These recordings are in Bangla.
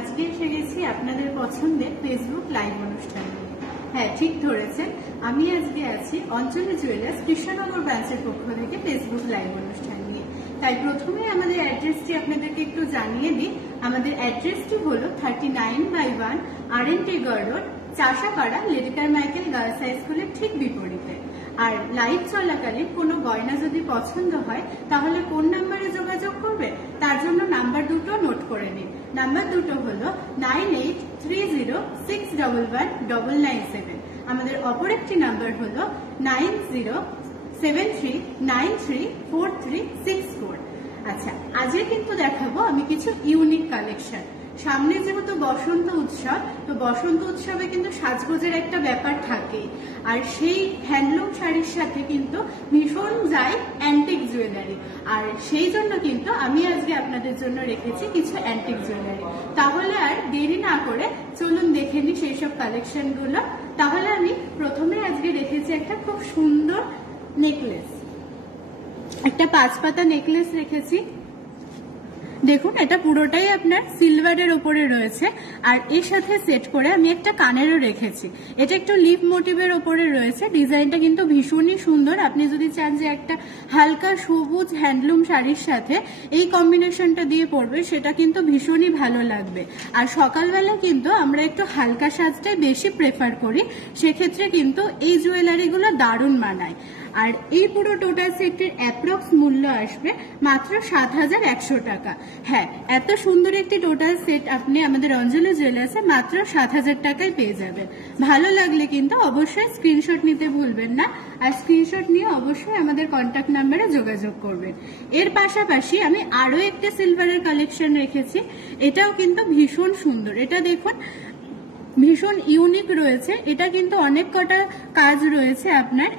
আজকে এসে গেছি আপনাদের পছন্দের ফেসবুক লাইভ অনুষ্ঠান নিয়ে। হ্যাঁ, ঠিক ধরেছেন, আমি আজকে আছি অঞ্জলি জুয়েলার্স কৃষ্ণনগর ব্রাঞ্চের পক্ষ থেকে ফেসবুক লাইভ অনুষ্ঠান নিয়ে। তাই প্রথমে আমাদের অ্যাড্রেসটি আপনাদেরকে একটু জানিয়ে দিই। আমাদের অ্যাড্রেসটি হলো 39/1 RNT road, Chashapara, Lady Carmichael Girls High স্কুলের ঠিক বিপরীতে। আর লাইভ চলাকালীন কোনো গয়না যদি পছন্দ হয় তাহলে কোন নাম্বারে যোগাযোগ করবে তার জন্য নাম্বার দুটো নোট করে নিন। নাম্বার দুটো হলো 9830611997। আমাদের অপর একটি নাম্বার হলো 9073934364। আচ্ছা, আজকে কিন্তু দেখাবো আমি কিছু ইউনিক কালেকশন। সামনে যেহেতু বসন্ত উৎসব, তো বসন্ত উৎসবে কিন্তু সাজগোজের একটা ব্যাপার থাকে, আর সেই হ্যান্ডলুম শাড়ির সাথে কিন্তু ভীষণ যায় অ্যান্টিক জুয়েলারি। আর সেই জন্য কিন্তু আমি আজকে আপনাদের জন্য রেখেছি কিছু অ্যান্টিক জুয়েলারি। তাহলে আর দেরি না করে চলুন দেখে নিই সেই সব কালেকশন গুলো। তাহলে আমি প্রথমে আজকে রেখেছি একটা খুব সুন্দর নেকলেস, একটা 5 পাতা নেকলেস রেখেছি। দেখুন, এটা পুরোটাই আপনার সিলভারের ওপরে রয়েছে, আর এর সাথে সেট করে আমি একটা কানেরও রেখেছি। এটা একটু লিফ মোটিভের ওপরে রয়েছে। ডিজাইনটা কিন্তু ভীষণই সুন্দর। আপনি যদি চান যে একটা হালকা সবুজ হ্যান্ডলুম শাড়ির সাথে এই কম্বিনেশনটা দিয়ে পরবে, সেটা কিন্তু ভীষণই ভালো লাগবে। আর সকালবেলা কিন্তু আমরা একটু হালকা সাজটাই বেশি প্রেফার করি, সেক্ষেত্রে কিন্তু এই জুয়েলারিগুলো দারুণ মানায়। আর এই পুরো টোটাল সেটটির অ্যাপ্রক্স মূল্য আসবে মাত্র ৭,১০০ টাকা। হ্যাঁ, এত সুন্দর একটি টোটাল সেট আপনি আমাদের অঞ্জলি জুয়েলার্সে মাত্র ৭,০০০ টাকায় পেয়ে যাবেন। ভালো লাগলে কিন্তু অবশ্যই স্ক্রিনশট নিতে ভুলবেন না, আর স্ক্রিনশট নিয়ে অবশ্যই আমাদের কন্ট্যাক্ট নাম্বারে যোগাযোগ করবেন। এর পাশাপাশি আমি আরো একটি সিলভারের কালেকশন রেখেছি। এটাও কিন্তু ভীষণ সুন্দর। এটা দেখুন, ভীষণ ইউনিক রয়েছে। এটা কিন্তু অনেক কটা কাজ রয়েছে,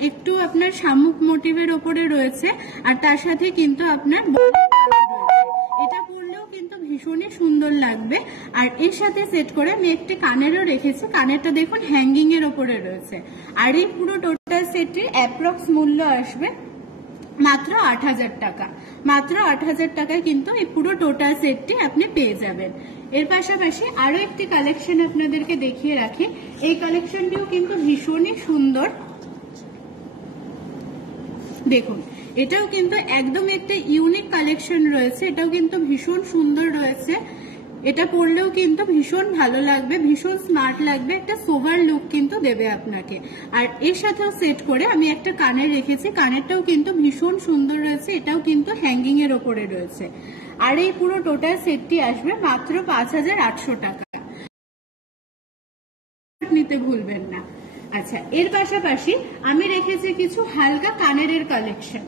একটু আপনার শামুক মোটিভের ওপরে রয়েছে, আর তার সাথে কিন্তু আপনার এটা পরলেও কিন্তু ভীষণই সুন্দর লাগবে। আর এর সাথে সেট করে আমি একটি কানেরও রেখেছি। কানেরটা দেখুন হ্যাঙ্গিং এর ওপরে রয়েছে। আর এই পুরো টোটাল সেটটির অ্যাপ্রক্স মূল্য আসবে মাত্র ৮,০০০ টাকা। মাত্র ৮,০০০ টাকায় কিন্তু এই পুরো টোটাল সেটটি আপনি পেয়ে যাবেন। এর পাশাপাশি আরো একটি কালেকশন আপনাদেরকে দেখিয়ে রাখি। এই কালেকশনটিও কিন্তু ভীষণই সুন্দর। দেখুন, এটাও কিন্তু একদম একটা ইউনিক কালেকশন রয়েছে। এটাও কিন্তু ভীষণ সুন্দর রয়েছে। এটা পরলেও কিন্তু ভীষণ ভালো লাগবে, ভীষণ স্মার্ট লাগবে, একটা সোভার লুক কিন্তু দেবে আপনাকে। আর এর সাথেও সেট করে আমি একটা কানের রেখেছি। কানেরটাও কিন্তু ভীষণ সুন্দর রয়েছে। এটাও কিন্তু হ্যাঙ্গিং এর ওপরে রয়েছে। আর এই পুরো টোটাল সেটটি আসবে মাত্র ৫,৮০০ টাকা। নিতে ভুলবেন না। আচ্ছা, এর পাশাপাশি আমি রেখেছি কিছু হালকা কানের কালেকশন।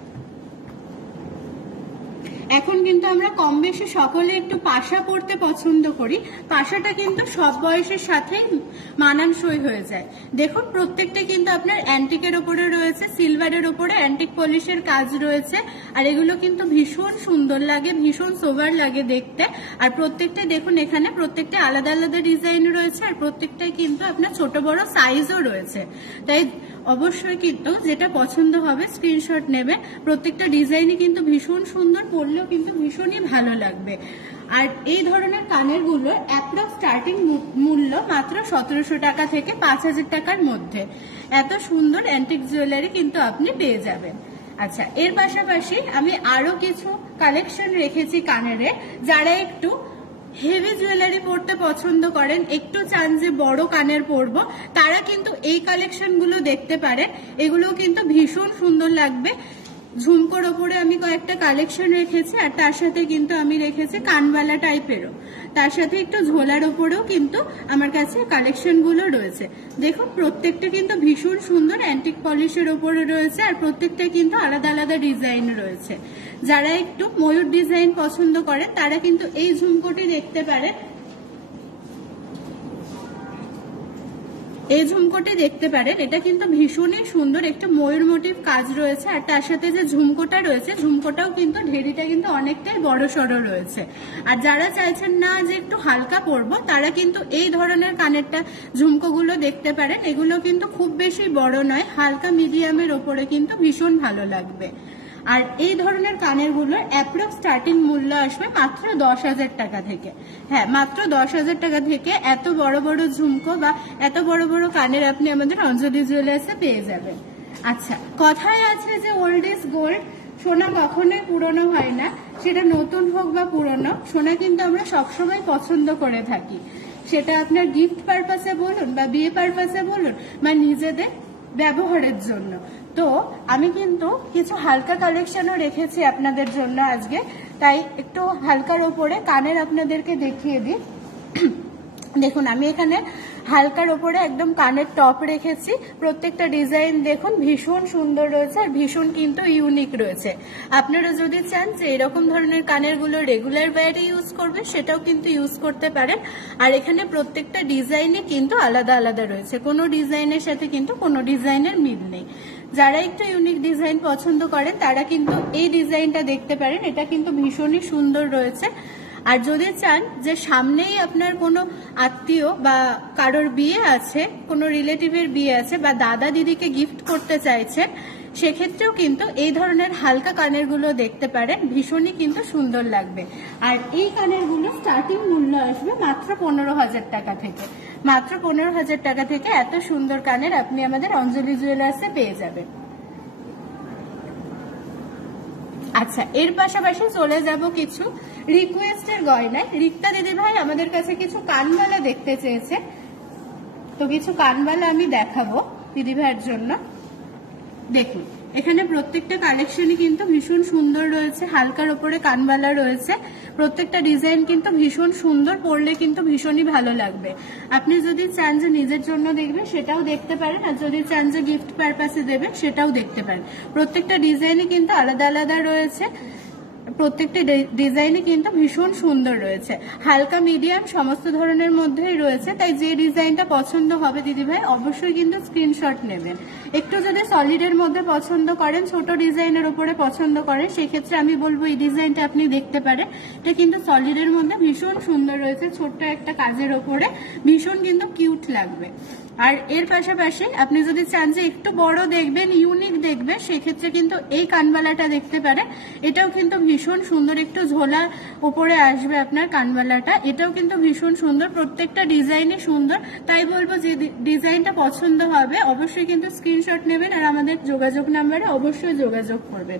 এখন কিন্তু আমরা কম বেশি সকলে একটু পাশা পরতে পছন্দ করি। পাশাটা কিন্তু সব বয়সের সাথেই মানানসই হয়ে যায়। দেখুন, প্রত্যেকটা কিন্তু আপনার অ্যান্টিকের ওপরে রয়েছে, সিলভারের ওপরে অ্যান্টিক পলিশের কাজ রয়েছে। আর এগুলো কিন্তু ভীষণ সুন্দর লাগে, ভীষণ সোভার লাগে দেখতে। আর প্রত্যেকটা দেখুন, এখানে প্রত্যেকটা আলাদা আলাদা ডিজাইন রয়েছে, আর প্রত্যেকটাই কিন্তু আপনার ছোট বড় সাইজও রয়েছে। তাই অবশ্যই কিন্তু যেটা পছন্দ হবে স্ক্রিনশট নেবে। প্রত্যেকটা ডিজাইনই কিন্তু ভীষণ সুন্দর, পরলেও কিন্তু ভীষণই ভালো লাগবে। আর এই ধরনের কানের গুলোর অ্যাপ্রক্স স্টার্টিং মূল্য মাত্র ১৭০০ টাকা থেকে ৫,০০০ টাকার মধ্যে। এত সুন্দর অ্যান্টিক জুয়েলারি কিন্তু আপনি পেয়ে যাবেন। আচ্ছা, এর পাশাপাশি আমি আরো কিছু কালেকশন রেখেছি কানের। যারা একটু হেভি জুয়েলারি পরতে পছন্দ করেন, একটু চান যে বড় কানের পরবো, তারা কিন্তু এই কালেকশন গুলো দেখতে পারেন। এগুলো কিন্তু ভীষণ সুন্দর লাগবে। ঝুমকোর ওপরে আমি কয়েকটা কালেকশন রেখেছি, আর তার সাথে কিন্তু আমি রেখেছি কানবালা টাইপেরও। তার সাথে একটু ঝোলার ওপরেও কিন্তু আমার কাছে কালেকশন গুলো রয়েছে। দেখুন, প্রত্যেকটা কিন্তু ভীষণ সুন্দর অ্যান্টিক পলিশের ওপরে রয়েছে, আর প্রত্যেকটা কিন্তু আলাদা আলাদা ডিজাইন রয়েছে। যারা একটু ময়ূর ডিজাইন পছন্দ করেন তারা কিন্তু এই ঝুমকোটি দেখতে পারেন। এই ঝুমকোটি দেখতে পারেন। এটা কিন্তু ভীষণই সুন্দর, একটা ময়ূর মোটিভ কাজ রয়েছে। আর তার সাথে যে ঝুমকোটা রয়েছে, ঝুমকোটাও কিন্তু ঢেরিটা কিন্তু অনেকটাই বড় সড়ো রয়েছে। আর যারা চাইছেন না যে একটু হালকা পরবো, তারা কিন্তু এই ধরনের কানেরটা ঝুমকোগুলো দেখতে পারেন। এগুলো কিন্তু খুব বেশি বড় নয়, হালকা মিডিয়ামের ওপরে কিন্তু ভীষণ ভালো লাগবে। আর এই ধরনের কানের গুলোর অ্যাপ্রক্স স্টার্টিং মূল্য আসবে মাত্র 10,000 টাকা থেকে। হ্যাঁ, মাত্র 10,000 টাকা থেকে এত বড় বড় ঝুমকো বা এত বড় বড় কানের আপনি আমাদের অঞ্জলি জুয়েলার্সে পেয়ে যাবেন। আচ্ছা, কথায় আছে যে ওল্ড ইজ গোল্ড, সোনা কখনোই পুরনো হয় না, সেটা নতুন হোক বা পুরনো, সোনা কিন্তু আমরা সবসময় পছন্দ করে থাকি। সেটা আপনার গিফট পারপাসে বলুন বা বিয়ে পারপাসে বলুন বা নিজেদের ব্যবহারের জন্য। তো আমি কিন্তু কিছু হালকা কালেকশনও রেখেছি আপনাদের জন্য আজকে, তাই একটু হালকার ওপরে কানের আপনাদেরকে দেখিয়ে দিই। দেখুন, আমি এখানে হালকার ওপরে একদম কানের টপ রেখেছি। প্রত্যেকটা ডিজাইন দেখুন ভীষণ সুন্দর রয়েছে আর ভীষণ কিন্তু ইউনিক রয়েছে। আপনারা যদি চান যে এরকম ধরনের কানের গুলো রেগুলার ওয়্যারে ইউজ করবে, সেটাও কিন্তু ইউজ করতে পারেন। আর এখানে প্রত্যেকটা ডিজাইনে কিন্তু আলাদা আলাদা রয়েছে, কোনো ডিজাইনের সাথে কিন্তু কোনো ডিজাইনের মিল নেই। যারা একটু ইউনিক ডিজাইন পছন্দ করেন তারা কিন্তু এই ডিজাইনটা দেখতে পারেন, এটা কিন্তু ভীষণই সুন্দর রয়েছে। আর যদি চান যে সামনেই আপনার কোনো আত্মীয় বা কারোর বিয়ে আছে, কোনো রিলেটিভের বিয়ে আছে বা দাদা দিদিকে গিফট করতে চাইছেন, সেক্ষেত্রেও কিন্তু এই ধরনের হালকা কানের গুলো দেখতে পারেন, ভীষণই কিন্তু সুন্দর লাগবে। আর এই কানের গুলো স্টার্টিং মূল্য আসবে মাত্র 15,000 টাকা থেকে। মাত্র 15,000 টাকা থেকে এত সুন্দর কানের আপনি আমাদের অঞ্জলি জুয়েলার্সে পেয়ে যাবেন। আচ্ছা, এর পাশাপাশি চলে যাব কিছু রিকোয়েস্টের গয়নায়। রিক্তা দিদি ভাই আমাদের কাছে কিছু কানবালা দেখতে চেয়েছে, তো কিছু কানবালা আমি দেখাবো দিদি ভাইয়ের জন্য। দেখুন, এখানে প্রত্যেকটা কালেকশনই কিন্তু ভীষণ সুন্দর রয়েছে, হালকার ওপরে কানবালা রয়েছে। প্রত্যেকটা ডিজাইন কিন্তু ভীষণ সুন্দর, পরলে কিন্তু ভীষণই ভালো লাগবে। আপনি যদি চান যে নিজের জন্য দেখবেন সেটাও দেখতে পারেন, আর যদি চান যে গিফট পারপাসে দেবেন সেটাও দেখতে পারেন। প্রত্যেকটা ডিজাইনই কিন্তু আলাদা আলাদা রয়েছে, প্রত্যেকটা ডিজাইনই কিন্তু ভীষণ সুন্দর রয়েছে। হালকা মিডিয়াম সমস্ত ধরনের মধ্যেই রয়েছে, তাই যে ডিজাইনটা পছন্দ হবে দিদিভাই অবশ্যই কিন্তু স্ক্রিনশট নেবেন। একটু যদি সলিডের মধ্যে পছন্দ করেন, ছোট ডিজাইনের উপরে পছন্দ করেন, সেক্ষেত্রে আমি বলবো এই ডিজাইনটা আপনি দেখতে পারেন। এটা কিন্তু সলিডের মধ্যে ভীষণ সুন্দর রয়েছে, ছোট্ট একটা কাজের ওপরে ভীষণ কিন্তু কিউট লাগবে। আর এর পাশাপাশি আপনি যদি চান যে একটু বড় দেখবেন, ইউনিক দেখবেন, সেক্ষেত্রে কিন্তু এই কানবালাটা দেখতে পারেন। এটাও কিন্তু ভীষণ সুন্দর, একটু ঝোলা উপরে আসবে আপনার কানবালাটা, এটাও কিন্তু ভীষণ সুন্দর। প্রত্যেকটা ডিজাইনই সুন্দর, তাই বলবো যে ডিজাইনটা পছন্দ হবে অবশ্যই কিন্তু স্ক্রিনশট নেবেন আর আমাদের যোগাযোগ নাম্বারে অবশ্যই যোগাযোগ করবেন।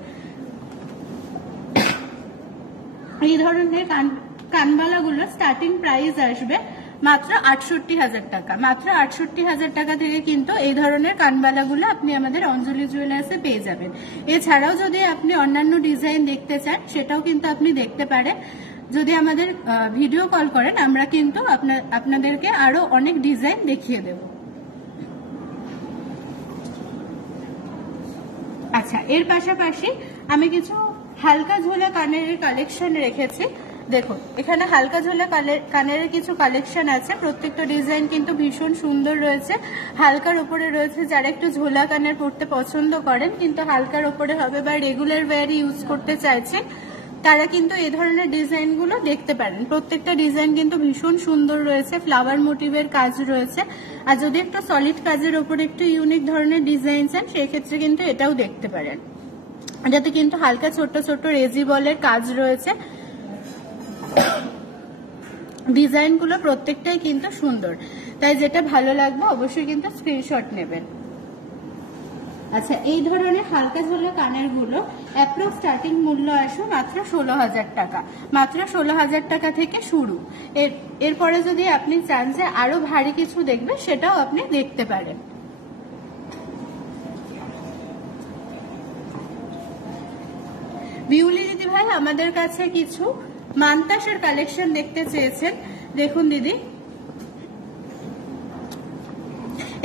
এই ধরনের কানবালাগুলো স্টার্টিং প্রাইস আসবে মাত্র 68,000 টাকা। মাত্র 68,000 টাকা থেকে কিন্তু এই ধরনের কানবালাগুলো আপনি আমাদের অঞ্জলি জুয়েলার্সে পেয়ে যাবেন। এছাড়াও যদি আপনি অন্যান্য ডিজাইন দেখতে চান সেটাও কিন্তু আপনি দেখতে পারেন। যদি আমাদের ভিডিও কল করেন আমরা কিন্তু আপনাদেরকে আরো অনেক ডিজাইন দেখিয়ে দেব। আচ্ছা, এর পাশাপাশি আমি কিছু হালকা ঝোলা কানের কালেকশন রেখেছি। দেখুন, এখানে হালকা ঝোলা কানের কিছু কালেকশন আছে, প্রত্যেকটা ডিজাইন কিন্তু ভীষণ সুন্দর রয়েছে। হালকার উপরে রয়েছে, যারা একটু ঝোলা কানের পরতে পছন্দ করেন কিন্তু হালকার উপরে হবে বা রেগুলার ওয়্যারে ইউজ করতে চাইছেন, তারা কিন্তু এই ধরনের ডিজাইনগুলো দেখতে পারেন। প্রত্যেকটা ডিজাইন কিন্তু ভীষণ সুন্দর রয়েছে, ফ্লাওয়ার মোটিভের কাজ রয়েছে। আর যদি একটু সলিড কাজের উপর একটু ইউনিক ধরনের ডিজাইন চান সেক্ষেত্রে কিন্তু এটাও দেখতে পারেন। যাতে কিন্তু হালকা ছোট ছোট রেজি বলের কাজ রয়েছে। ডিজাইনগুলো প্রত্যেকটাই কিন্তু সুন্দর, তাই যেটা ভালো লাগবে অবশ্যই কিন্তু স্ক্রিনশট নেবেন। আচ্ছা, এই ধরনের হালকা ঝোলা কানের গুলো অ্যাপ্রক্স স্টার্টিং মূল্য আসবে মাত্র 16,000 টাকা। মাত্র 16,000 টাকা থেকে শুরু। এরপরে যদি আপনি চান যে আরো ভারী কিছু দেখবে সেটাও আপনি দেখতে পারেন। বিউলি দিদি ভাই আমাদের কাছে কিছু মানতাসের কালেকশন দেখতে চেয়েছেন। দেখুন দিদি,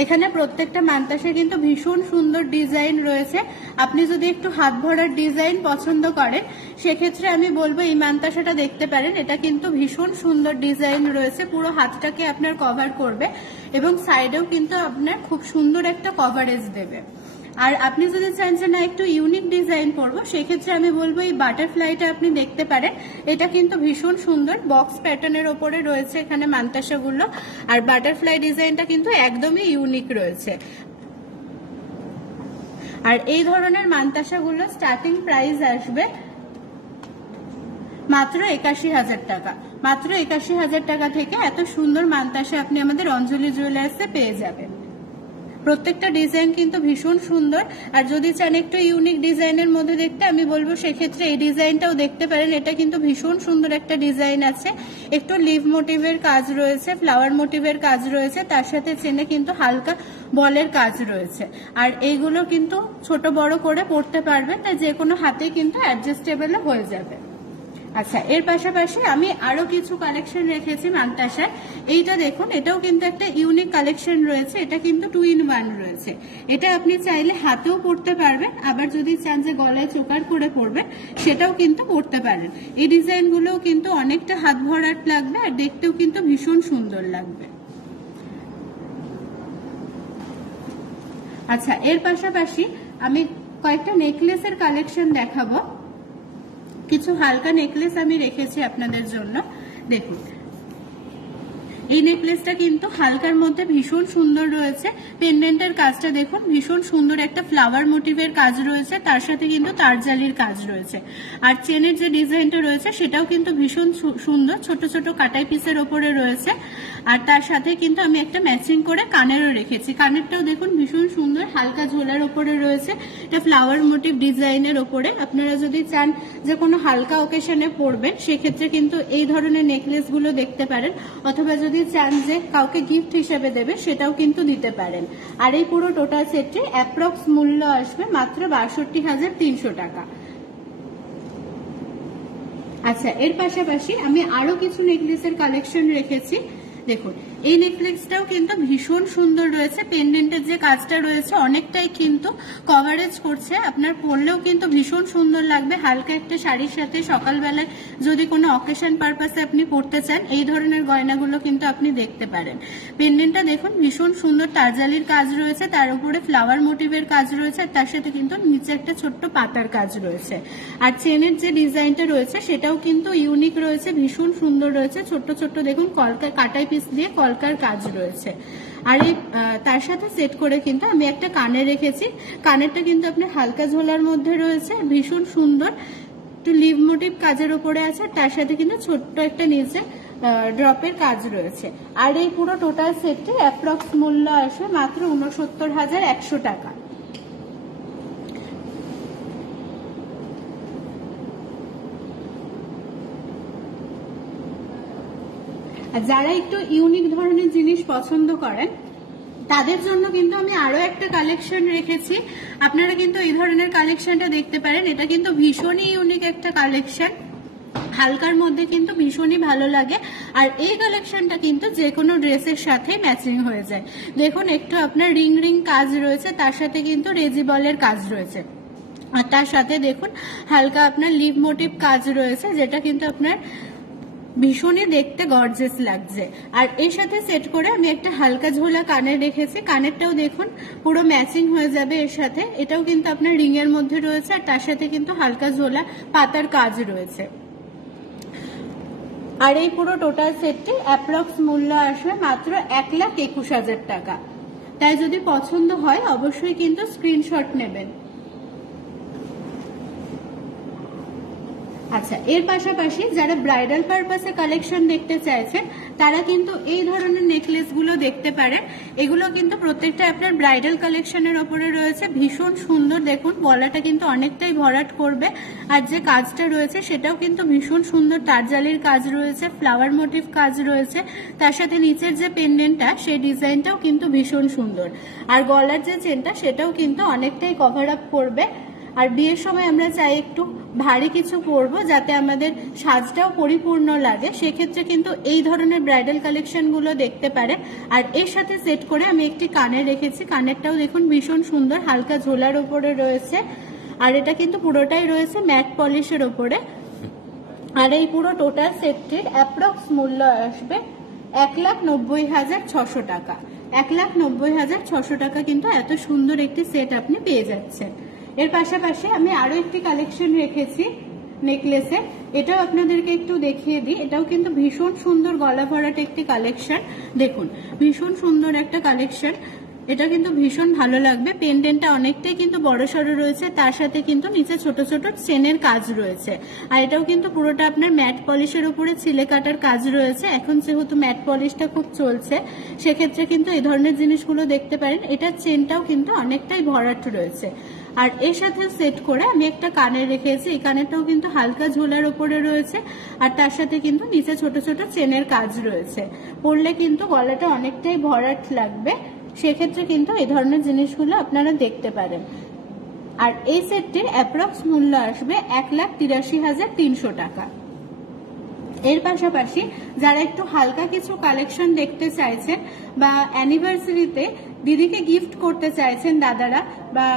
এখানে প্রত্যেকটা মানতাসে কিন্তু ভীষণ সুন্দর ডিজাইন রয়েছে। আপনি যদি একটু হাত ভরার ডিজাইন পছন্দ করেন সেক্ষেত্রে আমি বলবো এই মানতাসাটা দেখতে পারেন। এটা কিন্তু ভীষণ সুন্দর ডিজাইন রয়েছে, পুরো হাতটাকে আপনার কভার করবে এবং সাইডেও কিন্তু আপনার খুব সুন্দর একটা কভারেজ দেবে। আর আপনি যদি চান যে না একটু ইউনিক ডিজাইন পরবো সেক্ষেত্রে আমি বলবো এই বাটারফ্লাইটা আপনি দেখতে পারেন। এটা কিন্তু ভীষণ সুন্দর বক্স প্যাটার্নের ওপরে রয়েছে এখানে মানতাসাগুলো, আর বাটারফ্লাই ডিজাইনটা কিন্তু একদমই ইউনিক রয়েছে। আর এই ধরনের মানতাসাগুলো স্টার্টিং প্রাইস আসবে মাত্র ৮১,০০০ টাকা। মাত্র ৮১,০০০ টাকা থেকে এত সুন্দর মানতাসা আপনি আমাদের অঞ্জলি জুয়েলার্সে পেয়ে যাবেন। প্রত্যেকটা ডিজাইন কিন্তু ভীষণ সুন্দর। আর যদি চান একটু ইউনিক ডিজাইনের মধ্যে দেখতে, আমি বলবো সেক্ষেত্রে এই ডিজাইনটাও দেখতে পারেন। এটা কিন্তু ভীষণ সুন্দর একটা ডিজাইন আছে, একটু লিভ মোটিভের কাজ রয়েছে, ফ্লাওয়ার মোটিভের কাজ রয়েছে, তার সাথে চেনে কিন্তু হালকা বলের কাজ রয়েছে। আর এইগুলো কিন্তু ছোট বড় করে পড়তে পারবেন, তাই যে কোনো হাতে কিন্তু অ্যাডজাস্টেবল হয়ে যাবে। আচ্ছা, এর পাশাপাশি আমি আরো কিছু কালেকশন রেখেছি মানতাসার। এইটা দেখুন, এটাও কিন্তু একটা ইউনিক কালেকশন রয়েছে। এটা কিন্তু 2 in 1 রয়েছে। এটা আপনি চাইলে হাতেও পরতে পারবেন, আবার যদি চান যে গলায় চোকার করে পরবেন সেটাও কিন্তু পরতে পারেন। এই ডিজাইনগুলোও কিন্তু অনেকটা হাত ভরাট লাগবে আর দেখতেও কিন্তু ভীষণ সুন্দর লাগবে। আচ্ছা, এর পাশাপাশি আমি কয়েকটা নেকলেসের কালেকশন দেখাবো। কিছু হালকা নেকলেস আমি রেখেছি আপনাদের জন্য। দেখুন, এই নেকলেসটা কিন্তু হালকার মধ্যে ভীষণ সুন্দর রয়েছে। পেন্ডেন্টের কাজটা দেখুন, ভীষণ সুন্দর একটা ফ্লাওয়ার মোটিভের কাজ রয়েছে, তার সাথে কিন্তু তারজালির কাজ রয়েছে। আর চেনের যে ডিজাইনটা রয়েছে সেটাও কিন্তু ভীষণ সুন্দর, ছোট ছোট কাটাই পিসের ওপরে রয়েছে। আর তার সাথে কিন্তু আমি একটা ম্যাচিং করে কানেরও রেখেছি। কানেরটাও দেখুন ভীষণ সুন্দর, হালকা ঝোলার ওপরে রয়েছে, এটা ফ্লাওয়ার মোটিভ ডিজাইনের ওপরে। আপনারা যদি চান যে কোনো হালকা ওকেশনে পরবেন সেক্ষেত্রে কিন্তু এই ধরনের নেকলেস গুলো দেখতে পারেন, অথবা যদি চান যে কাউকে গিফট হিসেবে দেবে সেটাও কিন্তু দিতে পারেন। আর এই পুরো টোটাল সেটটির অ্যাপ্রক্স মূল্য আসবে মাত্র ৬২,৩০০ টাকা। আচ্ছা, এর পাশাপাশি আমি আরো কিছু নেকলেসের কালেকশন রেখেছি। দেখুন, এই নেকলেসটাও কিন্তু ভীষণ সুন্দর রয়েছে। পেন্ডেন্টের যে কাজটা রয়েছে অনেকটাই কিন্তু কভারেজ করছে, আপনার পরলেও কিন্তু ভীষণ সুন্দর লাগবে। হালকা একটা শাড়ির সাথে সকালবেলায় যদি কোনো অকেশন পারপাসে আপনি পরতে চান এই ধরনের গয়নাগুলো কিন্তু আপনি দেখতে পারেন। পেন্ডেন্টটা দেখুন ভীষণ সুন্দর, তারজালির কাজ রয়েছে, তার উপরে ফ্লাওয়ার মোটিভের কাজ রয়েছে, আর তার সাথে কিন্তু নিচে একটা ছোট্ট পাতার কাজ রয়েছে। আর চেনের যে ডিজাইনটা রয়েছে সেটাও কিন্তু ইউনিক রয়েছে, ভীষণ সুন্দর রয়েছে। ছোট্ট ছোট্ট দেখুন কলকা কাটাই পিস দিয়ে কলকার কাজ রয়েছে। আর এই তার সাথে সেট করে কিন্তু আমি একটা কানে রেখেছি। কানেরটা কিন্তু আপনার হালকা ঝোলার মধ্যে রয়েছে, ভীষণ সুন্দর, একটু লিভ মোটিভ কাজের উপরে আছে, তার সাথে কিন্তু ছোট্ট একটা নিচে ড্রপের কাজ রয়েছে। আর এই পুরো টোটাল সেটটি অ্যাপ্রক্স মূল্য আসবে মাত্র ৬৯,১০০ টাকা। যারা একটু ইউনিক ধরনের জিনিস পছন্দ করেন তাদের জন্য কিন্তু আমি আরো একটা কালেকশন রেখেছি। আপনারা কিন্তু এই ধরনের কালেকশনটা দেখতে পারেন। এটা কিন্তু ভীষণই ইউনিক একটা কালেকশন, হালকার মধ্যে কিন্তু ভীষণই ভালো লাগে। আর এই কালেকশনটা কিন্তু যে কোনো ড্রেসের সাথে ম্যাচিং হয়ে যায়। দেখুন, একটু আপনার রিং রিং কাজ রয়েছে, তার সাথে কিন্তু রেজিবলের কাজ রয়েছে, আর তার সাথে দেখুন হালকা আপনার লিভ মোটিভ কাজ রয়েছে, যেটা কিন্তু আপনার ভীষণই দেখতে গর্জিয়াস লাগছে। আর এর সাথে সেট করে আমি একটা হালকা ঝোলা কানের রেখেছি। কানেরটাও দেখুন পুরো ম্যাচিং হয়ে যাবে এর সাথে। এটাও কিন্তু আপনার রিং এর মধ্যে রয়েছে, আর তার সাথে কিন্তু হালকা ঝোলা পাতার কাজ রয়েছে। আর এই পুরো টোটাল সেটটি অ্যাপ্রক্স মূল্য আসবে মাত্র ১,২১,০০০ টাকা। তাই যদি পছন্দ হয় অবশ্যই কিন্তু স্ক্রিনশট নেবেন। আচ্ছা, এর পাশাপাশি যারা ব্রাইডাল পারপাসে কালেকশন দেখতে চাইছেন তারা কিন্তু এই ধরনের নেকলেস গুলো দেখতে পারেন। এগুলো কিন্তু প্রত্যেকটা আপনার ব্রাইডাল কালেকশনের ওপরে রয়েছে, ভীষণ সুন্দর। দেখুন গলাটা কিন্তু অনেকটাই ভরাট করবে, আর যে কাজটা রয়েছে সেটাও কিন্তু ভীষণ সুন্দর, তারজালির কাজ রয়েছে, ফ্লাওয়ার মোটিভ কাজ রয়েছে, তার সাথে নিচের যে পেন্ডেন্টটা সেই ডিজাইনটাও কিন্তু ভীষণ সুন্দর। আর গলার যে চেনটা সেটাও কিন্তু অনেকটাই কভার আপ করবে। আর বিয়ের সময় আমরা চাই একটু ভারী কিছু পরবো যাতে আমাদের সাজটাও পরিপূর্ণ লাগে, সেক্ষেত্রে কিন্তু এই ধরনের ব্রাইডাল কালেকশন গুলো দেখতে পারে। আর এর সাথে সেট করে আমি একটি কানের রেখেছি। কানেরটাও দেখুন ভীষণ সুন্দর, হালকা ঝোলার উপরে রয়েছে, আর এটা কিন্তু পুরোটাই রয়েছে ম্যাট পলিশের ওপরে। আর এই পুরো টোটাল সেটটির অ্যাপ্রক্স মূল্য আসবে ১,৯০,৬০০ টাকা। ১,৯০,৬০০ টাকা কিন্তু এত সুন্দর একটি সেট আপনি পেয়ে যাচ্ছেন। এর পাশাপাশি আমি আরো একটি কালেকশন রেখেছি নেকলেসের, এটাও আপনাদেরকে একটু দেখিয়ে দিই। এটাও কিন্তু ভীষণ সুন্দর গলা ভরাট একটি কালেকশন। দেখুন ভীষণ সুন্দর একটা কালেকশন, এটা কিন্তু ভীষণ ভালো লাগবে। পেন্ডেন্টটা অনেকটাই কিন্তু বড় সড়ো রয়েছে, তার সাথে কিন্তু নিচে ছোট ছোট চেনের কাজ রয়েছে। আর এটাও কিন্তু পুরোটা আপনার ম্যাট পলিশের উপরে ছিলে কাটার কাজ রয়েছে। এখন যেহেতু ম্যাট পলিশটা খুব চলছে, সেক্ষেত্রে কিন্তু এই ধরনের জিনিসগুলো দেখতে পারেন। এটার চেনটাও কিন্তু অনেকটাই ভরাট রয়েছে। আর এর সাথে সেট করে আমি একটা কানের রেখেছি, এই কানেরটাও কিন্তু হালকা ঝোলার উপরে রয়েছে, আর তার সাথে কিন্তু নিচে ছোট ছোট চেনের কাজ রয়েছে। পরলে কিন্তু গলাটা অনেকটাই ভরাট লাগবে, সেক্ষেত্রে কিন্তু এই ধরনের জিনিসগুলো আপনারা দেখতে পারেন। আর এই সেটটির অ্যাপ্রক্স মূল্য আসবে 1,83,300 টাকা। এর পাশাপাশি যারা একটু হালকা কিছু কালেকশন দেখতে চাইছেন বা অ্যানিভার্সারিতে দিদিকে গিফট করতে চাইছেন দাদারা, বা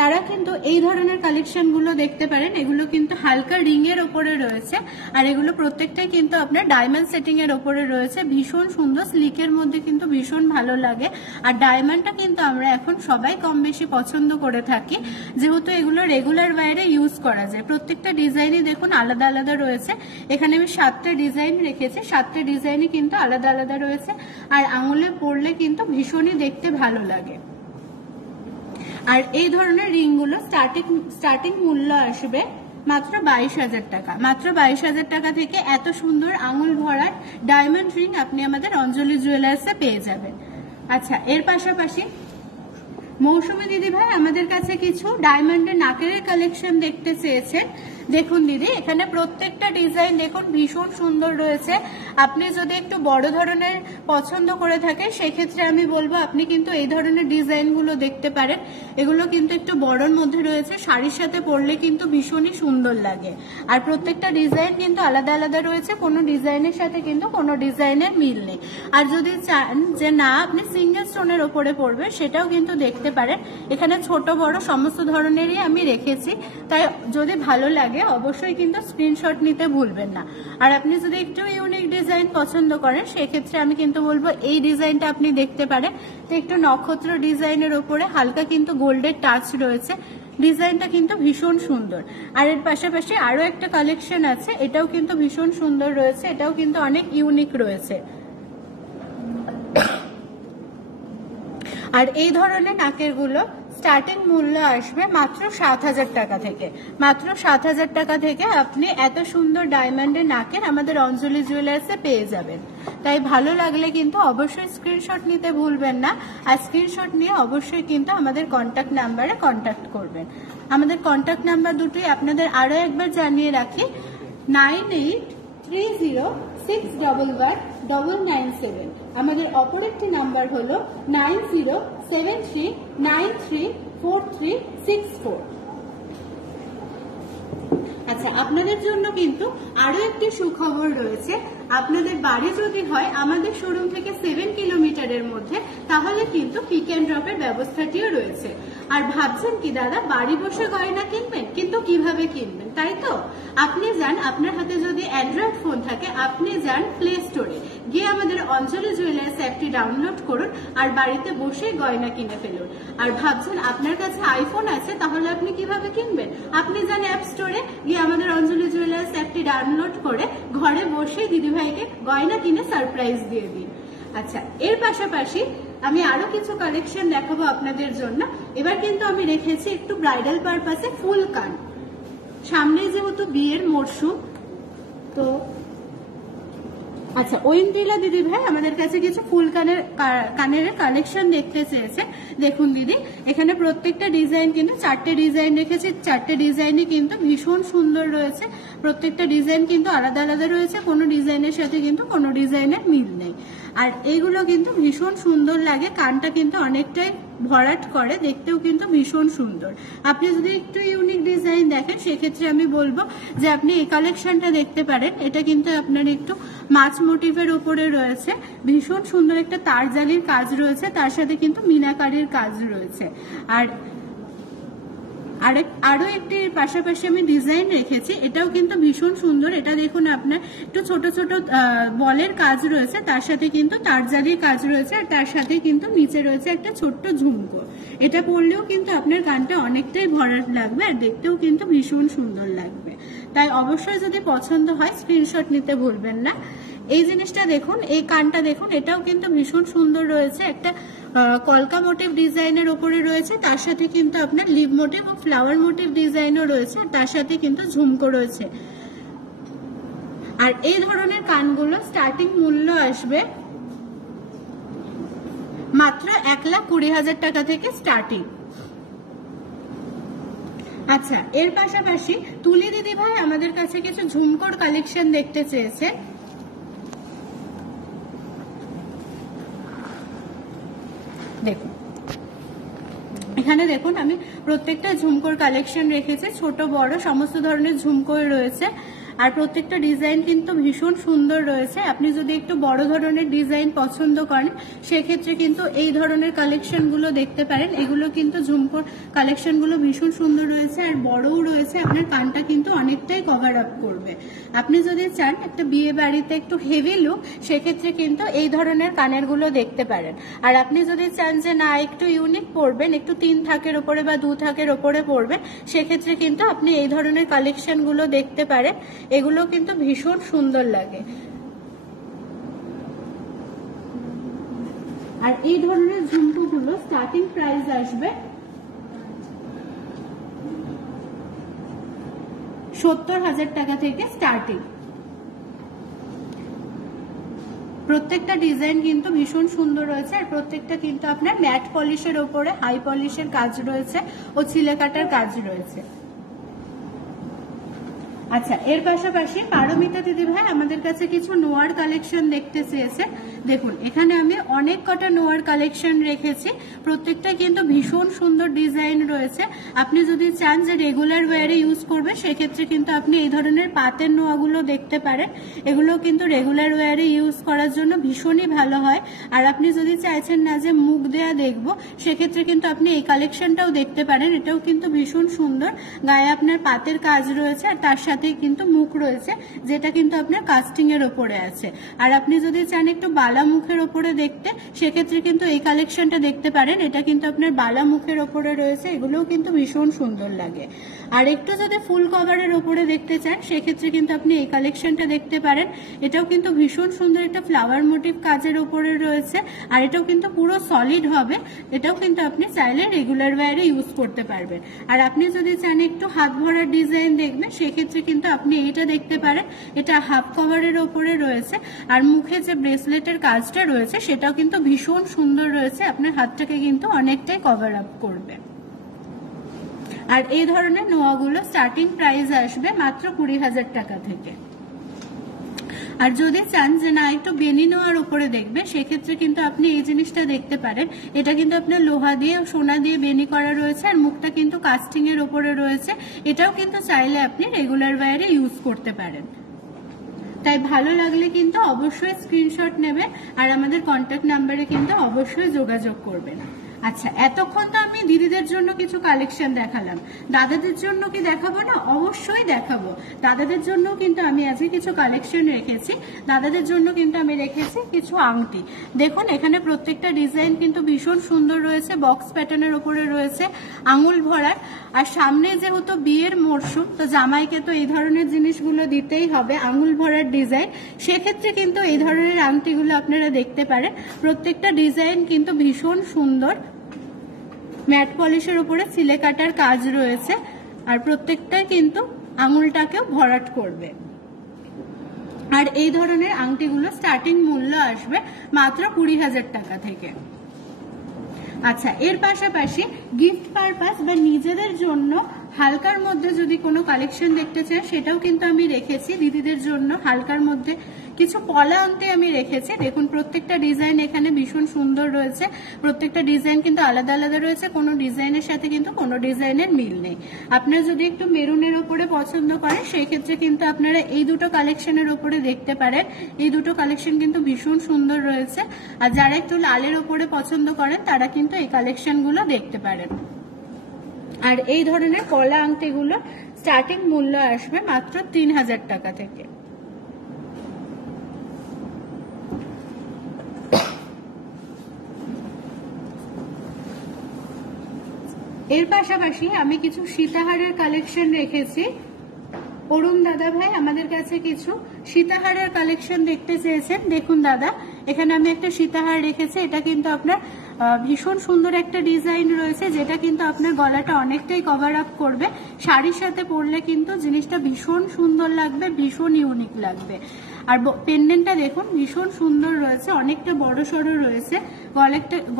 তারা কিন্তু এই ধরনের কালেকশনগুলো দেখতে পারেন। এগুলো কিন্তু হালকা রিং এর ওপরে রয়েছে, আর এগুলো প্রত্যেকটাই কিন্তু আপনার ডায়মন্ড সেটিং এর ওপরে রয়েছে। ভীষণ সুন্দর, স্লিকের মধ্যে কিন্তু ভীষণ ভালো লাগে। আর ডায়মন্ডটা কিন্তু আমরা এখন সবাই কম বেশি পছন্দ করে থাকি, যেহেতু এগুলো রেগুলার ওয়্যারে ইউজ করা যায়। প্রত্যেকটা ডিজাইনই দেখুন আলাদা আলাদা রয়েছে। এখানে আমি 7টা ডিজাইন রেখেছি, 7টা ডিজাইনই কিন্তু আলাদা আলাদা রয়েছে। আর আঙুলে পরলে কিন্তু ভীষণই দেখতে ভালো লাগে। আর এই ধরনের রিংগুলো স্টার্টিং মূল্য আসবে মাত্র 22,000 টাকা। মাত্র 22,000 টাকা থেকে এত সুন্দর আঙুল ভরার ডায়মন্ড রিং আপনি আমাদের অঞ্জলি জুয়েলার্সে পেয়ে যাবেন। আচ্ছা, এর পাশাপাশি মৌসুমী দিদি ভাই আমাদের কাছে কিছু ডায়মন্ডের নাকের কালেকশন দেখতে চেয়েছেন। দেখুন দিদি, এখানে প্রত্যেকটা ডিজাইন দেখুন ভীষণ সুন্দর রয়েছে। আপনি যদি একটু বড় ধরনের পছন্দ করে থাকেন, সেক্ষেত্রে আমি বলবো আপনি কিন্তু এই ধরনের ডিজাইনগুলো দেখতে পারেন। এগুলো কিন্তু একটু বড়র মধ্যে রয়েছে, শাড়ির সাথে পরলে কিন্তু ভীষণই সুন্দর লাগে। আর প্রত্যেকটা ডিজাইন কিন্তু আলাদা আলাদা রয়েছে, কোনো ডিজাইনের সাথে কিন্তু কোনো ডিজাইনের মিল নেই। আর যদি চান যে না আপনি সিঙ্গেল স্টোনের ওপরে পরবে, সেটাও কিন্তু দেখতে পারেন। এখানে ছোট বড় সমস্ত ধরনেরই আমি রেখেছি, তাই যদি ভালো লাগে অবশ্যই কিন্তু স্ক্রিনশট নিতে ভুলবেন না। আর আপনি যদি একটু ইউনিক ডিজাইন পছন্দ করেন, সেক্ষেত্রে আমি কিন্তু বলবো এই ডিজাইনটা আপনি দেখতে পারেন। তো একটু নক্ষত্র ডিজাইনের ওপরে হালকা কিন্তু গোল্ডের টাচ রয়েছে, ডিজাইনটা কিন্তু ভীষণ সুন্দর। আর এর পাশাপাশি আরো একটা কালেকশন আছে, এটাও কিন্তু ভীষণ সুন্দর রয়েছে, এটাও কিন্তু অনেক ইউনিক রয়েছে। আর এই ধরনের নাকের গুলো স্টার্টিং মূল্য আসবে মাত্র 7,000 টাকা থেকে। মাত্র 7,000 টাকা থেকে আপনি এত সুন্দর ডায়মন্ডের নাকের আমাদের অঞ্জলি জুয়েলার্সে পেয়ে যাবেন। তাই ভালো লাগলে কিন্তু অবশ্যই স্ক্রিনশট নিতে ভুলবেন না। আর স্ক্রিনশট নিয়ে অবশ্যই কিন্তু আমাদের কন্ট্যাক্ট নাম্বারে কন্ট্যাক্ট করবেন। আমাদের কন্ট্যাক্ট নাম্বার দুটোই আপনাদের আরো একবার জানিয়ে রাখি, 9830611197। আমাদের অপর একটি নাম্বার হলো 9073934364। আচ্ছা, আপনাদের জন্য কিন্তু আরো একটি সুখবর রয়েছে। আপনাদের বাড়ি যদি হয় আমাদের শোরুম থেকে 7 কিলোমিটারের মধ্যে, তাহলে কিন্তু পিক অ্যান্ড ড্রপের ব্যবস্থাটিও রয়েছে। আর ভাবছেন কি দাদা বাড়ি বসে গয়না কিনবেন, কিন্তু কিভাবে কিনবেন, তাই তো? আপনি যান, আপনার হাতে যদি অ্যান্ড্রয়েড ফোন থাকে, আপনি যান প্লে স্টোরে গিয়ে আমাদের অঞ্জলি জুয়েলার্স অ্যাপটি ডাউনলোড করুন, আর বাড়িতে বসে গয়না কিনে ফেলুন। আর ভাবছেন আপনার কাছে আইফোন আছে, তাহলে আপনি কিভাবে কিনবেন? আপনি যান অ্যাপ স্টোরে গিয়ে আমাদের অঞ্জলি জুয়েলার্স অ্যাপটি ডাউনলোড করে ঘরে বসে দিদিভাইকে গয়না কিনে সারপ্রাইজ দিয়ে দিন। আচ্ছা, এর পাশাপাশি আমি আরো কিছু কালেকশন দেখাবো আপনাদের জন্য। এবার কিন্তু আমি রেখেছি একটু ব্রাইডাল পারপাসে ফুল কান। সামনে যেহেতু বিয়ের মরশুম, তো আচ্ছা ঐন্দ্রিলা দিদি ভাই আমাদের কাছে কিছু ফুল কানের কালেকশন দেখতে চেয়েছে। দেখুন দিদি, এখানে প্রত্যেকটা ডিজাইন কিন্তু 4টে ডিজাইন রেখেছি, 4টে ডিজাইনই কিন্তু ভীষণ সুন্দর রয়েছে। প্রত্যেকটা ডিজাইন কিন্তু আলাদা আলাদা রয়েছে, কোনো ডিজাইনের সাথে কিন্তু কোনো ডিজাইনের মিল নেই। আর এইগুলো কিন্তু ভীষণ সুন্দর লাগে, কানটা কিন্তু অনেকটাই ভরাট করে, দেখতেও কিন্তু ভীষণ সুন্দর। আপনি যদি একটু ইউনিক ডিজাইন দেখেন, সেক্ষেত্রে আমি বলবো যে আপনি এই কালেকশনটা দেখতে পারেন। এটা কিন্তু আপনার একটু মাছ মোটিভের উপরে রয়েছে, ভীষণ সুন্দর একটা তারজালির কাজ রয়েছে, তার সাথে কিন্তু মিনাকারির কাজ রয়েছে। আর আরো একটি পাশাপাশি আমি ডিজাইন রেখেছি, এটাও কিন্তু ভীষণ সুন্দর। এটা দেখুন আপনার একটু ছোট ছোট বলের কাজ রয়েছে, তার সাথে কিন্তু তারজালির কাজ রয়েছে, আর তার সাথে কিন্তু নিচে রয়েছে একটা ছোট্ট ঝুমকো। এটা পরলেও কিন্তু আপনার কানটা অনেকটাই ভরাট লাগবে, আর দেখতেও কিন্তু ভীষণ সুন্দর লাগবে। তাই অবশ্যই যদি পছন্দ হয় স্ক্রিনশট নিতে ভুলবেন না। এই জিনিসটা দেখুন, এই কানটা দেখুন, এটাও কিন্তু ভীষণ সুন্দর রয়েছে, একটা কলকা মোটিভ ডিজাইনের উপরে রয়েছে, তার সাথে কিন্তু আপনার লিভ মোটিভ ও ফ্লাওয়ার মোটিভ ডিজাইনও রয়েছে, তার সাথে কিন্তু ঝুমকো রয়েছে। আর এই ধরনের কানগুলো স্টার্টিং মূল্য আসবে মাত্র 1,20,000 টাকা থেকে স্টার্টিং। আচ্ছা, এর পাশাপাশি তুলি দিদি ভাই আমাদের কাছে কিছু ঝুমকোর কালেকশন দেখতে চেয়েছে। দেখুন, এখানে দেখুন আমি প্রত্যেকটা ঝুমকোর কালেকশন রেখেছি, ছোট বড় সমস্ত ধরনের ঝুমকোই রয়েছে। আর প্রত্যেকটা ডিজাইন কিন্তু ভীষণ সুন্দর রয়েছে। আপনি যদি একটু বড় ধরনের ডিজাইন পছন্দ করেন সেক্ষেত্রে কিন্তু এই ধরনের কালেকশনগুলো দেখতে পারেন। এগুলো কিন্তু ঝুমকোর কালেকশনগুলো ভীষণ সুন্দর রয়েছে আর বড়ও রয়েছে, আপনার কানটা কিন্তু অনেকটাই কভার আপ করবে। আপনি যদি চান একটা বিয়ে বাড়িতে একটু হেভি লুক, সেক্ষেত্রে কিন্তু এই ধরনের কানেরগুলো দেখতে পারেন। আর আপনি যদি চান যে না একটু ইউনিক পরবেন, একটু 3 থাকের ওপরে বা 2 থাকের ওপরে পরবেন, সেক্ষেত্রে কিন্তু আপনি এই ধরনের কালেকশনগুলো দেখতে পারেন। এগুলো কিন্তু ভীষণ সুন্দর লাগে। আর এই ধরনের ঝুমকোগুলো স্টার্টিং প্রাইস আসবে 70,000 টাকা থেকে স্টার্টিং। প্রত্যেকটা ডিজাইন কিন্তু ভীষণ সুন্দর রয়েছে আর প্রত্যেকটা কিন্তু আপনার ম্যাট পলিশের ওপরে হাই পলিশের কাজ রয়েছে ও ছিলে কাটার কাজ রয়েছে। আচ্ছা, এর পাশাপাশি পারমিতা দিদি ভাই আমাদের কাছে কিছু নোয়ার কালেকশন দেখতে চেয়েছে। দেখুন, এখানে আমি অনেক কটা নোয়ার কালেকশন রেখেছি, প্রত্যেকটা কিন্তু ভীষণ সুন্দর ডিজাইন রয়েছে। আপনি যদি চান যে রেগুলার ওয়্যারে ইউজ করবে সেক্ষেত্রে কিন্তু আপনি এই ধরনের পাতের নোয়াগুলো দেখতে পারেন। এগুলো কিন্তু রেগুলার ওয়্যারে ইউজ করার জন্য ভীষণই ভালো হয়। আর আপনি যদি চাইছেন না যে মুখ দেয়া দেখবো, সেক্ষেত্রে কিন্তু আপনি এই কালেকশনটাও দেখতে পারেন। এটাও কিন্তু ভীষণ সুন্দর, গায়ে আপনার পাতের কাজ রয়েছে আর তার সাথে কিন্তু মুখ রয়েছে, যেটা কিন্তু আপনার কাস্টিং এর উপরে আছে। আর আপনি যদি চান একটু বালা মুখের উপরে দেখতে, সেক্ষেত্রে কিন্তু এই কালেকশনটা দেখতে পারেন। এটা কিন্তু আপনার বালা মুখের উপরে রয়েছে, এগুলোও কিন্তু ভীষণ সুন্দর লাগে। আর একটু যদি ফুল কভারের উপরে দেখতে চান সেক্ষেত্রে কিন্তু আপনি এই কালেকশনটা দেখতে পারেন। এটাও কিন্তু ভীষণ সুন্দর, একটা ফ্লাওয়ার মোটিভ কাজের উপরে রয়েছে আর এটাও কিন্তু পুরো সলিড হবে। এটাও কিন্তু আপনি চাইলে রেগুলার ওয়্যারে ইউজ করতে পারবেন। আর আপনি যদি চান একটু হাত ভরার ডিজাইন দেখবেন, সেক্ষেত্রে কিন্তু আপনি এটা দেখতে পারেন। এটা হাফ কভারের ওপরে রয়েছে আর মুখে যে ব্রেসলেটের কাজটা রয়েছে সেটাও কিন্তু ভীষণ সুন্দর রয়েছে, আপনার হাতটাকে কিন্তু অনেকটাই কভার আপ করবে। আর এই ধরনের নোয়াগুলো স্টার্টিং প্রাইস আসবে মাত্র 20,000 টাকা থেকে। আর যদি চান যে না একটু বেনি নোয়ার উপরে দেখবে, সেক্ষেত্রে কিন্তু আপনি এই জিনিসটা দেখতে পারেন। এটা কিন্তু আপনার লোহা দিয়ে সোনা দিয়ে বেনি করা রয়েছে আর মুখটা কিন্তু কাস্টিং এর উপরে রয়েছে। এটাও কিন্তু চাইলে আপনি রেগুলার ওয়্যারে ইউজ করতে পারেন। তাই ভালো লাগলে কিন্তু অবশ্যই স্ক্রিনশট নেবেন আর আমাদের কন্ট্যাক্ট নাম্বারে কিন্তু অবশ্যই যোগাযোগ করবেন। আচ্ছা, এতক্ষণ তো আমি দিদিদের জন্য কিছু কালেকশন দেখালাম, দাদাদের জন্য কি দেখাবো না? অবশ্যই দেখাবো। দাদাদের জন্য কিন্তু আমি আজকে কিছু কালেকশন রেখেছি। দাদাদের জন্য কিন্তু আমি রেখেছি কিছু আংটি। দেখুন, এখানে প্রত্যেকটা ডিজাইন কিন্তু ভীষণ সুন্দর রয়েছে, বক্স প্যাটার্নের উপরে রয়েছে, আঙুল ভরার। আর সামনে যেহেতু বিয়ের মরশুম, তো জামাইকে তো এই ধরনের জিনিসগুলো দিতেই হবে, আঙুল ভরার ডিজাইন। সেক্ষেত্রে কিন্তু এই ধরনের আংটিগুলো আপনারা দেখতে পারেন। প্রত্যেকটা ডিজাইন কিন্তু ভীষণ সুন্দর, ম্যাট পলিশের উপরে সিলে কাটার কাজ রয়েছে আর প্রত্যেকটাই কিন্তু আঙুলটাকেও ভরাট করবে। আর এই ধরনের আংটিগুলো স্টার্টিং মূল্য আসবে মাত্র 20,000 টাকা থেকে। আচ্ছা, এর পাশাপাশি গিফট পারপাস বা নিজেদের জন্য হালকার মধ্যে যদি কোনো কালেকশন দেখতে চাই, সেটাও কিন্তু আমি রেখেছি দিদিদের জন্য। হালকার মধ্যে কিছু পলা আনতে আমি রেখেছি। দেখুন, প্রত্যেকটা ডিজাইন এখানে ভীষণ সুন্দর রয়েছে, প্রত্যেকটা ডিজাইন কিন্তু আলাদা আলাদা রয়েছে, কোনো ডিজাইনের সাথে কিন্তু কোনো ডিজাইনের মিল নেই। আপনারা যদি একটু মেরুনের ওপরে পছন্দ করেন, সেই ক্ষেত্রে কিন্তু আপনারা এই দুটো কালেকশনের ওপরে দেখতে পারেন। এই দুটো কালেকশন কিন্তু ভীষণ সুন্দর রয়েছে। আর যারা একটু লালের ওপরে পছন্দ করেন তারা কিন্তু এই কালেকশনগুলো দেখতে পারেন। আর এই ধরনের কলা আংটিগুলো স্টার্টিং মূল্য আসবে মাত্র 3,000 টাকা থেকে। এর পাশাপাশি আমি কিছু সীতাহারের কালেকশন রেখেছি। অরুণ দাদা ভাই আমাদের কাছে কিছু সীতাহারের কালেকশন দেখতে চেয়েছেন, দেখুন দাদা এখানে আমি একটা সীতাহার রেখেছি। এটা কিন্তু আপনার ভীষণ সুন্দর একটা ডিজাইন রয়েছে, যেটা কিন্তু আপনার গলাটা অনেকটাই কভার আপ করবে। শাড়ির সাথে পরলে কিন্তু জিনিসটা ভীষণ সুন্দর লাগবে, ভীষণ ইউনিক লাগবে। আর পেন্ডেন্টটা দেখুন ভীষণ সুন্দর রয়েছে, অনেকটা বড় সড়ো রয়েছে,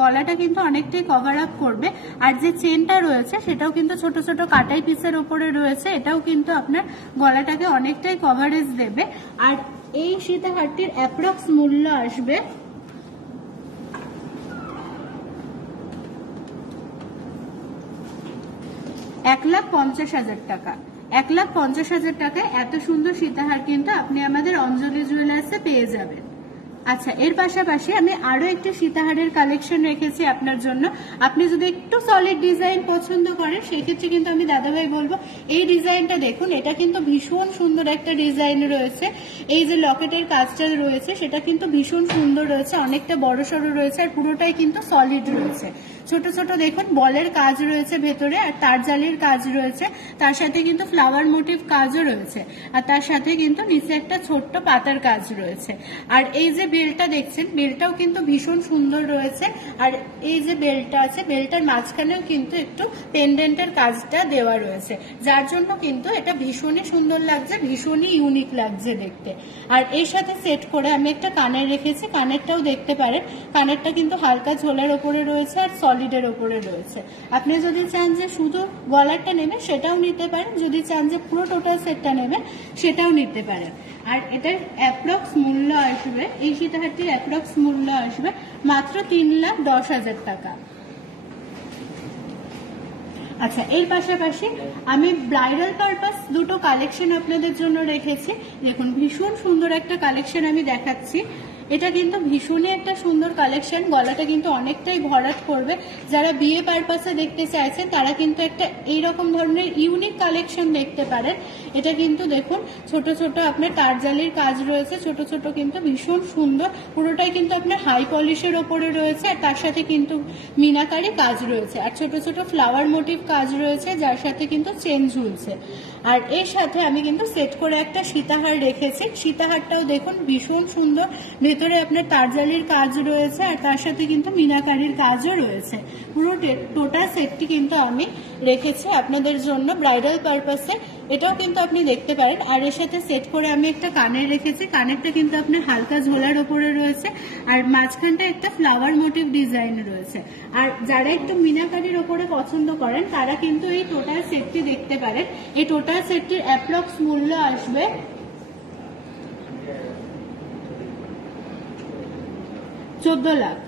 গলাটা কিন্তু অনেকটাই কভার আপ করবে। আর যে চেনটা রয়েছে সেটাও কিন্তু ছোট ছোট কাটাই পিসের উপরে রয়েছে, এটাও কিন্তু আপনার গলাটাকে অনেকটাই কভারেজ দেবে। আর এই সীতাহারটির অ্যাপ্রক্স মূল্য আসবে 1,50,000 টাকা। 1,50,000 টাকায় এত সুন্দর সীতাহার কিন্তু আপনি আমাদের অঞ্জলি জুয়েলার্সে পেয়ে যাবেন। আচ্ছা, এর পাশাপাশি আমি আরো একটি সীতাহারের কালেকশন রেখেছি আপনার জন্য। আপনি যদি একটু সলিড ডিজাইন পছন্দ করেন সেক্ষেত্রে কিন্তু আমি দাদাভাই বলবো এই ডিজাইনটা দেখুন, এটা কিন্তু ভীষণ সুন্দর একটা ডিজাইন রয়েছে। এই যে লকেটের কাজটা রয়েছে সেটা কিন্তু ভীষণ সুন্দর রয়েছে, অনেকটা বড় সড়ো রয়েছে, আর পুরোটাই কিন্তু সলিড রয়েছে। ছোট ছোট দেখুন বলের কাজ রয়েছে ভেতরে, আর তার জালির কাজ রয়েছে, তার সাথে কিন্তু ফ্লাওয়ার মোটিভ কাজও রয়েছে, আর তার সাথে কিন্তু নিচে একটা ছোট্ট পাতার কাজ রয়েছে। আর এই যে বেলটা দেখছেন, বেলটাও কিন্তু ভীষণ সুন্দর রয়েছে। আর এই যে বেলটা আছে, বেলটার মাঝখানেও কিন্তু একটু পেন্ডেন্টের কাজটা দেওয়া রয়েছে, যার জন্য কিন্তু এটা ভীষণই সুন্দর লাগছে, ভীষণই ইউনিক লাগছে দেখতে। আর এর সাথে সেট করে আমি একটা কানের রেখেছি, কানেরটাও দেখতে পারেন। কানেরটা কিন্তু হালকা ঝোলের ওপরে রয়েছে আর সলিডের ওপরে রয়েছে। আপনি যদি চান যে শুধু গলারটা নেবেন সেটাও নিতে পারেন, যদি চান যে পুরো টোটাল সেটটা নেবেন সেটাও নিতে পারেন। আর এটার অ্যাপ্রক্স মূল্য আসবে, এই সীতাহারটির অ্যাপ্রক্স মূল্য আসবে মাত্র 3,10,000 টাকা। আচ্ছা, এর পাশাপাশি আমি ব্রাইডাল পারপাস দুটো কালেকশন আপনাদের জন্য রেখেছি। দেখুন ভীষণ সুন্দর একটা কালেকশন আমি দেখাচ্ছি। এটা কিন্তু ভীষণই একটা সুন্দর কালেকশন, গলাটা কিন্তু অনেকটাই ভরাট করবে। যারা বিয়ে পারপাসে দেখতে চাইছেন তারা কিন্তু একটা এইরকম ধরনের ইউনিক কালেকশন দেখতে পারেন। এটা কিন্তু দেখুন ছোট ছোট আপনার তারজালির কাজ রয়েছে, ছোট ছোট কিন্তু ভীষণ সুন্দর, পুরোটাই কিন্তু আপনার হাই পলিশের ওপরে রয়েছে, আর তার সাথে কিন্তু মিনাকারি কাজ রয়েছে, আর ছোট ছোট ফ্লাওয়ার মোটিভ কাজ রয়েছে, যার সাথে কিন্তু চেন ঝুলছে। আর এর সাথে আমি কিন্তু সেট করে একটা সীতাহার রেখেছি। সীতাহারটাও দেখুন ভীষণ সুন্দর, ভেতরে আপনার তারজালির কাজ রয়েছে, আর তার সাথে কিন্তু মিনাকারির কাজও রয়েছে। পুরো টোটাল সেটটি কিন্তু আমি রেখেছি আপনাদের জন্য ব্রাইডাল পারপাসে, এটাও কিন্তু আপনি দেখতে পারেন। আর এর সাথে সেট করে আমি একটা কানের রেখেছি, কানেরটা কিন্তু আপনার হালকা ঝোলার ওপরে রয়েছে, আর মাঝখানটা একটা ফ্লাওয়ার মোটিভ ডিজাইন রয়েছে। আর যারা একটু মিনাকারির ওপরে পছন্দ করেন তারা কিন্তু এই টোটাল সেটটি দেখতে পারেন। এই টোটাল সেটটির অ্যাপ্রক্স মূল্য আসবে 14 লাখ।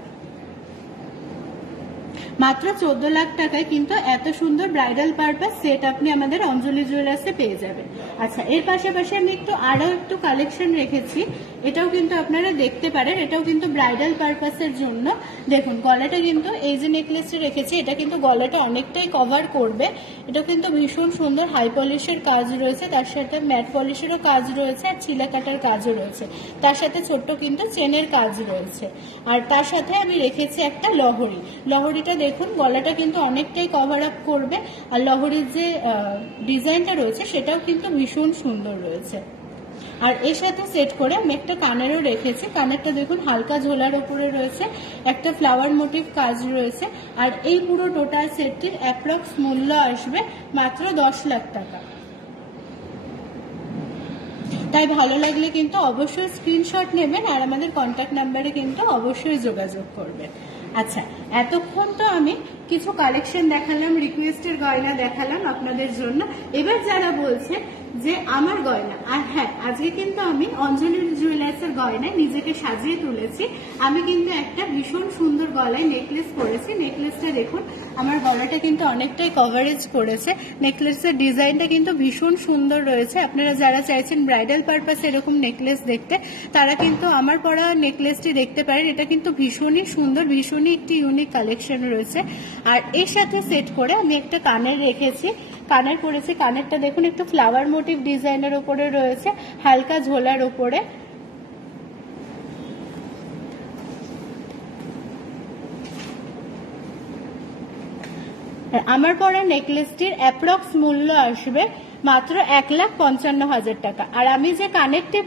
মাত্র 14 লাখ টাকায় কিন্তু এত সুন্দর ব্রাইডাল পারপাস সেট আপনি আমাদের অঞ্জলি জুয়েলার্সে পেয়ে যাবেন। আচ্ছা, এর পাশাপাশি আমি আরো একটু কালেকশন রেখেছি, এটাও কিন্তু আপনারা দেখতে পারেন। এটাও কিন্তু ব্রাইডাল পারপাসের জন্য। দেখুন গলাটা কিন্তু এই যে নেকলেসটা রেখেছি, এটা কিন্তু গলাটা অনেকটাই কভার করবে। এটা কিন্তু ভীষণ সুন্দর হাই পলিশের কাজ রয়েছে, তার সাথে ম্যাট পলিশেরও কাজ রয়েছে, আর ছিলা কাটার কাজও রয়েছে, তার সাথে ছোট্ট কিন্তু চেনের কাজ রয়েছে। আর তার সাথে আমি রেখেছি একটা লহরি। লহরিটা দেখুন গলাটা কিন্তু অনেকটাই কভার আপ করবে, আর লহরির যে ডিজাইনটা রয়েছে সেটাও কিন্তু ভীষণ সুন্দর রয়েছে। আর এর সাথে সেট করে আমি একটা কানেরও রেখেছি, কানেরটা দেখুন হালকা ঝোলার উপরে রয়েছে, একটা ফ্লাওয়ার মোটিভ কাজ রয়েছে। আর এই পুরো টোটাল সেটটির অ্যাপ্রক্স মূল্য আসবে মাত্র 10 লাখ টাকা। তাই ভালো লাগলে কিন্তু অবশ্যই স্ক্রিনশট নেবেন, আর আমাদের কন্ট্যাক্ট নাম্বারে কিন্তু অবশ্যই যোগাযোগ করবেন। আচ্ছা, এতক্ষণ তো আমি কিছু কালেকশন দেখালাম, রিকোয়েস্টের গয়না দেখালাম আপনাদের জন্য। এবার যারা বলছে যে আমার গয়না, আর হ্যাঁ আজকে কিন্তু আমি অঞ্জলি জুয়েলার্সের গয়নায় নিজেকে সাজিয়ে তুলেছি। আমি কিন্তু একটা ভীষণ সুন্দর গলায় নেকলেস পরেছি। নেকলেসটা দেখুন আমার গলাটা কিন্তু অনেকটাই কভারেজ করেছে। নেকলেসের ডিজাইনটা কিন্তু ভীষণ সুন্দর রয়েছে। আপনারা যারা চাইছেন ব্রাইডাল পারপাসে এরকম নেকলেস দেখতে, তারা কিন্তু আমার পরা নেকলেসটি দেখতে পারেন। এটা কিন্তু ভীষণই সুন্দর, ভীষণই একটি ইউনিক কালেকশন রয়েছে। আর এর সাথে সেট করে আমি একটা কানের রেখেছি, কানের পরেছি। কানেরটা দেখুন একটু ফ্লাওয়ার মোটিভ ডিজাইনের উপরে রয়েছে, হালকা ঝোলার উপরে। আমার পরা নেকলেসটির অ্যাপ্রক্স মূল্য আসবে মাত্র 1,55,000 টাকা। আর আমি যে কানেরটি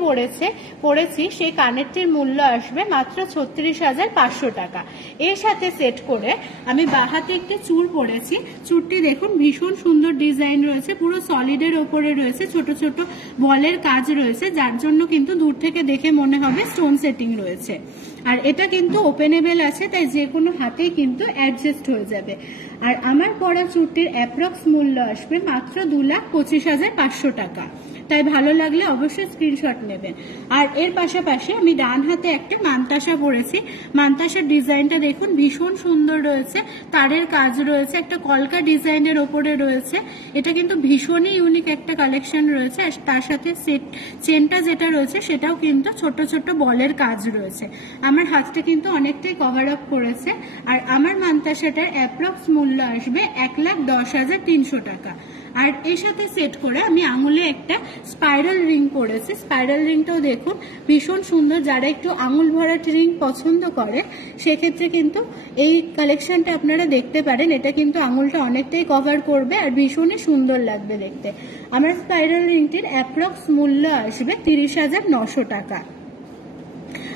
পরেছি সেই কানেরটির মূল্য আসবে মাত্র 36,500 টাকা। এর সাথে সেট করে আমি বাহাতে একটি চূড় পরেছি। চূড়টি দেখুন ভীষণ সুন্দর ডিজাইন রয়েছে, পুরো সলিডের ওপরে রয়েছে, ছোট ছোট বলের কাজ রয়েছে, যার জন্য কিন্তু দূর থেকে দেখে মনে হবে স্টোন সেটিং রয়েছে। আর এটা কিন্তু ওপেনেবল আছে, তাই যে কোনো হাতেই কিন্তু অ্যাডজাস্ট হয়ে যাবে। আর আমার পরা চুড়টির অ্যাপ্রক্স মূল্য আসবে মাত্র 2,25,500 টাকা। তাই ভালো লাগলে অবশ্যই স্ক্রিনশট নেবেন। আর এর পাশাপাশি আমি ডান হাতে একটা মানতাসা পরেছি। মানতাসার ডিজাইনটা দেখুন ভীষণ সুন্দর রয়েছে, তারের কাজ রয়েছে, একটা কলকা ডিজাইনের ওপরে রয়েছে। এটা কিন্তু ভীষণই ইউনিক একটা কালেকশন রয়েছে। আর তার সাথে চেনটা যেটা রয়েছে সেটাও কিন্তু ছোট ছোট বলের কাজ রয়েছে। আমার হাতটা কিন্তু অনেকটাই কভার আপ করেছে। আর আমার মানতাসাটার অ্যাপ্রক্স মূল্য আসবে 1,10,300 টাকা। আর এর সাথে সেট করে আমি আঙুলে একটা স্পাইরাল রিং পরেছি। স্পাইরাল রিংটাও দেখুন ভীষণ সুন্দর। যারা একটু আঙুল ভরাট রিং পছন্দ করে সেক্ষেত্রে কিন্তু এই কালেকশনটা আপনারা দেখতে পারেন। এটা কিন্তু আঙুলটা অনেকটাই কভার করবে আর ভীষণই সুন্দর লাগবে দেখতে। আমার স্পাইরাল রিংটির অ্যাপ্রক্স মূল্য আসবে 30,900 টাকা।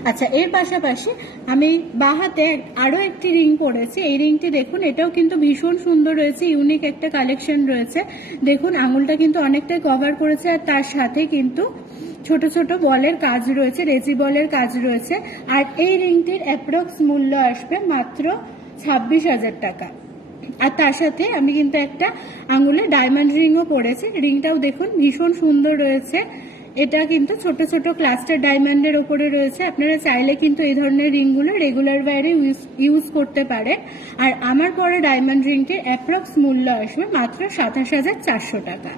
আচ্ছা, এর পাশাপাশি আমি বাঁ হাতে আরো একটি রিং পরেছি। এই রিংটি দেখুন, এটাও কিন্তু ভীষণ সুন্দর রয়েছে, ইউনিক একটা কালেকশন রয়েছে। দেখুন আঙুলটা কিন্তু অনেকটাই কভার করেছে আর তার সাথে কিন্তু ছোট ছোট বলের কাজ রয়েছে, রেজি বলের কাজ রয়েছে। আর এই রিংটির অ্যাপ্রক্স মূল্য আসবে মাত্র 26,000 টাকা। আর তার সাথে আমি কিন্তু একটা আঙুলে ডায়মন্ড রিংও পরেছি। রিংটাও দেখুন ভীষণ সুন্দর রয়েছে। এটা কিন্তু ছোট ছোট ক্লাস্টার ডায়মন্ডের ওপরে রয়েছে। আপনারা চাইলে কিন্তু এই ধরনের রিংগুলো রেগুলার ওয়্যারে ইউজ করতে পারেন। আর আমার পরে ডায়মন্ড রিংটির অ্যাপ্রক্স মূল্য আসবে মাত্র 27,400 টাকা।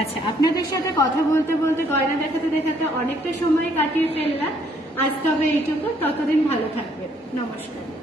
আচ্ছা, আপনাদের সাথে কথা বলতে বলতে গয়না দেখাতে দেখাতে অনেকটা সময় কাটিয়ে ফেললাম। আজ তবে এইটুকু, ততদিন ভালো থাকবেন। নমস্কার।